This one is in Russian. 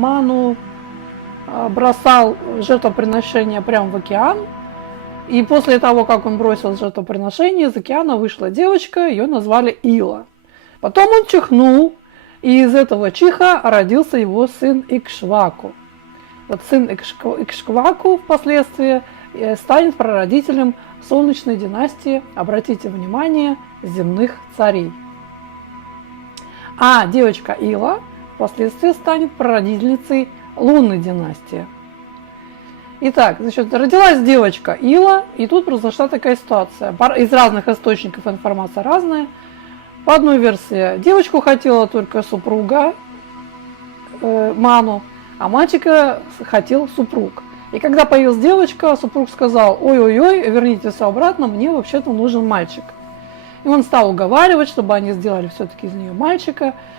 Ману бросал жертвоприношение прямо в океан. И после того, как он бросил жертвоприношение, из океана вышла девочка, ее назвали Ила. Потом он чихнул, и из этого чиха родился его сын Икшваку. Вот сын Икшваку впоследствии станет прародителем солнечной династии, обратите внимание, земных царей. А девочка Ила впоследствии станет прародительницей лунной династии. Итак, значит, родилась девочка Ила, и тут произошла такая ситуация. Из разных источников информация разная. По одной версии, девочку хотела только супруга Ману, а мальчика хотел супруг. И когда появилась девочка, супруг сказал: ой-ой-ой, верните все обратно, мне вообще-то нужен мальчик. И он стал уговаривать, чтобы они сделали все-таки из нее мальчика.